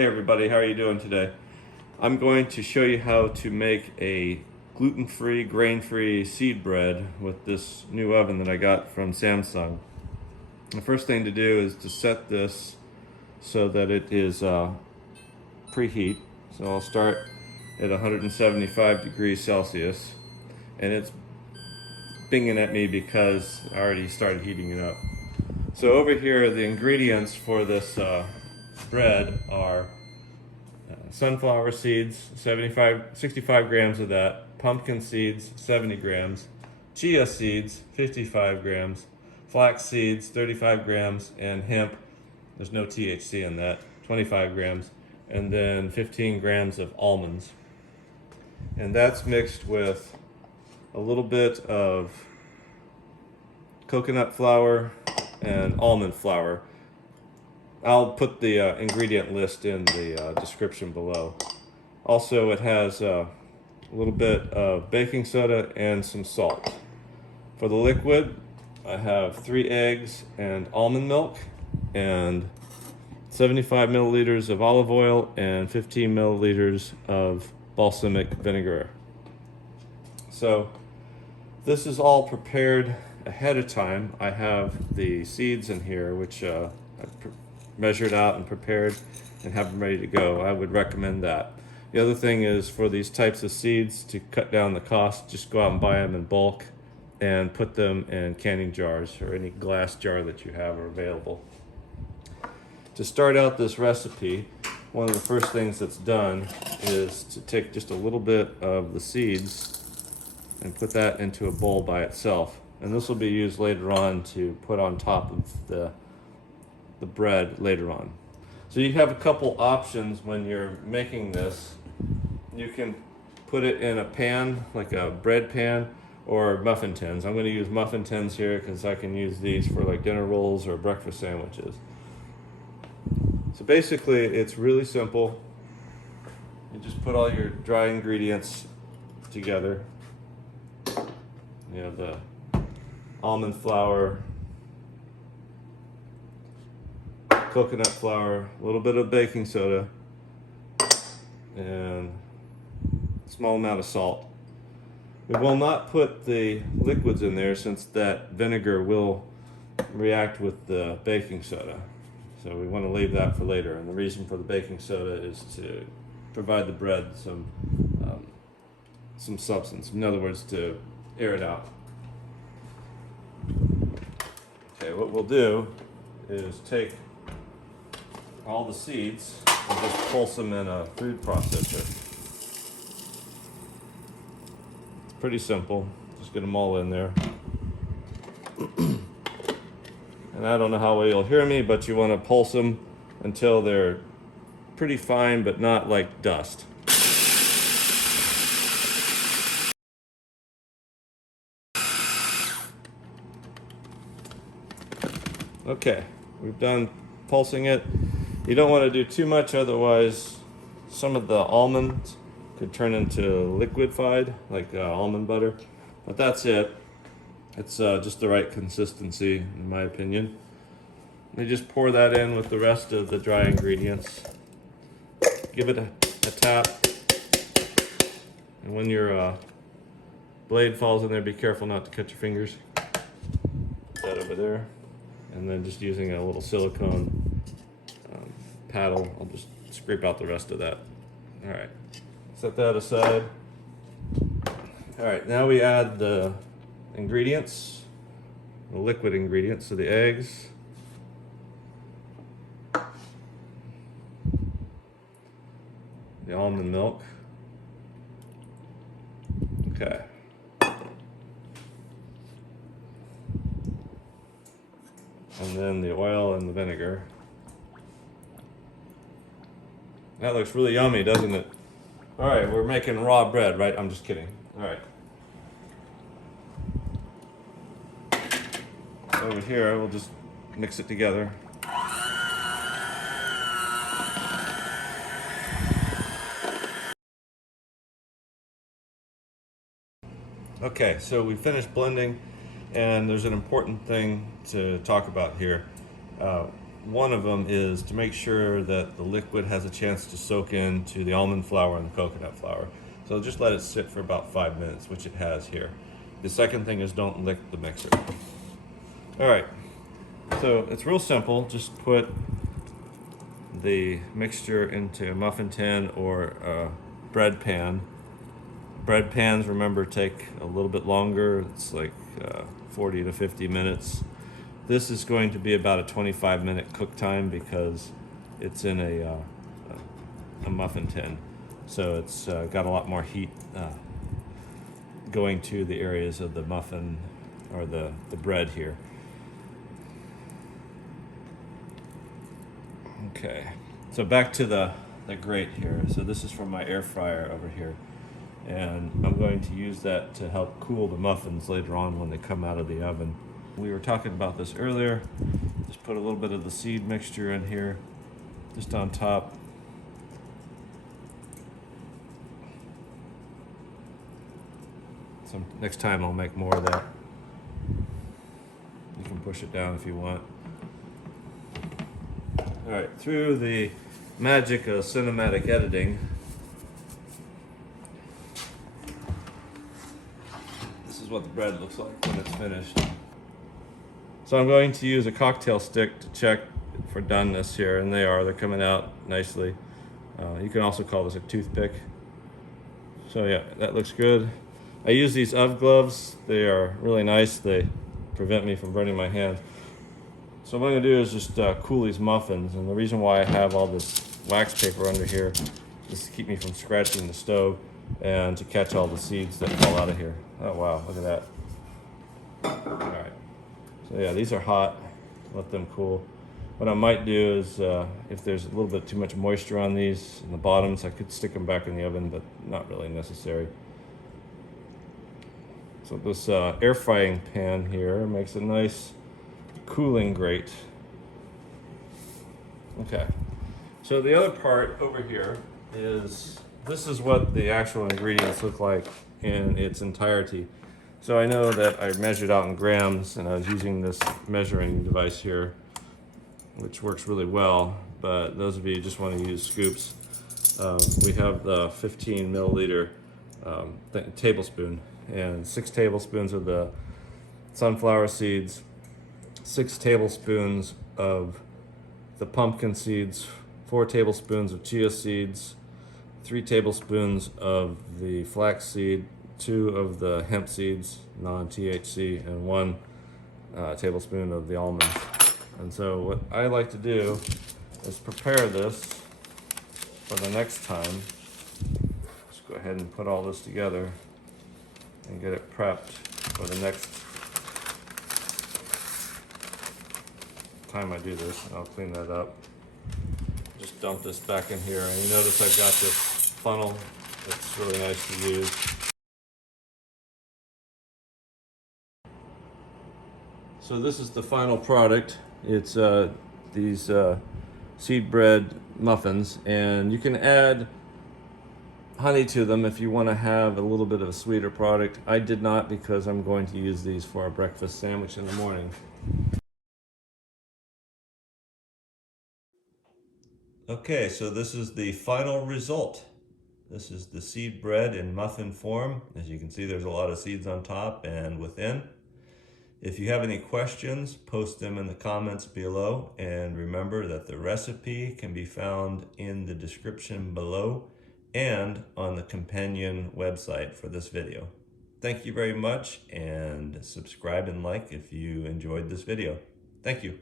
Hey everybody, how are you doing today? I'm going to show you how to make a gluten-free, grain-free seed bread with this new oven that I got from Samsung. The first thing to do is to set this so that it is preheat. So I'll start at 175 degrees Celsius, and it's binging at me because I already started heating it up. So over here, the ingredients for this bread are sunflower seeds, 65 grams of that, pumpkin seeds, 70 grams, chia seeds, 55 grams, flax seeds, 35 grams, and hemp, there's no THC in that, 25 grams, and then 15 grams of almonds. And that's mixed with a little bit of coconut flour and almond flour. I'll put the ingredient list in the description below. Also, it has a little bit of baking soda and some salt. For the liquid, I have 3 eggs and almond milk and 75 milliliters of olive oil and 15 milliliters of balsamic vinegar. So this is all prepared ahead of time. I have the seeds in here, which I've measured out and prepared and have them ready to go. I would recommend that. The other thing is, for these types of seeds, to cut down the cost, just go out and buy them in bulk and put them in canning jars or any glass jar that you have available. To start out this recipe, one of the first things that's done is to take just a little bit of the seeds and put that into a bowl by itself. And this will be used later on to put on top of the bread later on. So you have a couple options when you're making this. You can put it in a pan, like a bread pan, or muffin tins. I'm going to use muffin tins here because I can use these for like dinner rolls or breakfast sandwiches. So basically it's really simple. You just put all your dry ingredients together. You have the almond flour, coconut flour, a little bit of baking soda, and a small amount of salt. We will not put the liquids in there since that vinegar will react with the baking soda. So we want to leave that for later. And the reason for the baking soda is to provide the bread some substance. In other words, to air it out. Okay, what we'll do is take all the seeds and just pulse them in a food processor. It's pretty simple. Just get them all in there. And I don't know how well you'll hear me, but you want to pulse them until they're pretty fine, but not like dust. Okay, we've done pulsing it. You don't want to do too much, otherwise some of the almonds could turn into liquefied, like almond butter. But that's it. It's just the right consistency, in my opinion. You just pour that in with the rest of the dry ingredients. Give it a tap. And when your blade falls in there, be careful not to cut your fingers. Put that over there. And then just using a little silicone paddle, I'll just scrape out the rest of that. All right, set that aside. All right, now we add the ingredients, the liquid ingredients, so the eggs, the almond milk. Okay. And then the oil and the vinegar. That looks really yummy, doesn't it? All right, we're making raw bread, right? I'm just kidding. All right. Over here, we'll just mix it together. Okay, so we finished blending, and there's an important thing to talk about here. one of them is to make sure that the liquid has a chance to soak into the almond flour and the coconut flour. So just let it sit for about 5 minutes, which it has here. The second thing is don't lick the mixer. All right, so it's real simple. Just put the mixture into a muffin tin or a bread pan. Bread pans, remember, take a little bit longer. It's like 40 to 50 minutes. This is going to be about a 25-minute cook time because it's in a muffin tin. So it's got a lot more heat going to the areas of the muffin or the bread here. Okay, so back to the grate here. So this is from my air fryer over here. And I'm going to use that to help cool the muffins later on when they come out of the oven. We were talking about this earlier. Just put a little bit of the seed mixture in here, just on top. So next time I'll make more of that. You can push it down if you want. All right, through the magic of cinematic editing, this is what the bread looks like when it's finished. So I'm going to use a cocktail stick to check for doneness here, and they're coming out nicely. You can also call this a toothpick. So yeah, that looks good. I use these UV gloves. They are really nice. They prevent me from burning my hands. So what I'm gonna do is just cool these muffins, and the reason why I have all this wax paper under here is to keep me from scratching the stove and to catch all the seeds that fall out of here. Oh wow, look at that. All right, so yeah, these are hot. Let them cool. What I might do is, if there's a little bit too much moisture on these in the bottoms, I could stick them back in the oven, but not really necessary. So this air frying pan here makes a nice cooling grate. Okay, so the other part over here is, this is what the actual ingredients look like in its entirety. So I know that I measured out in grams, and I was using this measuring device here, which works really well, but those of you who just want to use scoops, we have the 15 milliliter tablespoon, and 6 tablespoons of the sunflower seeds, 6 tablespoons of the pumpkin seeds, 4 tablespoons of chia seeds, 3 tablespoons of the flax seed, 2 of the hemp seeds, non-THC, and 1 tablespoon of the almonds. And so what I like to do is prepare this for the next time. Just go ahead and put all this together and get it prepped for the next time I do this. I'll clean that up. Just dump this back in here, and you notice I've got this funnel. It's really nice to use. So this is the final product. It's these seed bread muffins, and you can add honey to them if you want to have a little bit of a sweeter product. I did not, because I'm going to use these for a breakfast sandwich in the morning. Okay, so this is the final result. This is the seed bread in muffin form. As you can see, there's a lot of seeds on top and within. If you have any questions, post them in the comments below, and remember that the recipe can be found in the description below and on the companion website for this video. Thank you very much, and subscribe and like if you enjoyed this video. Thank you.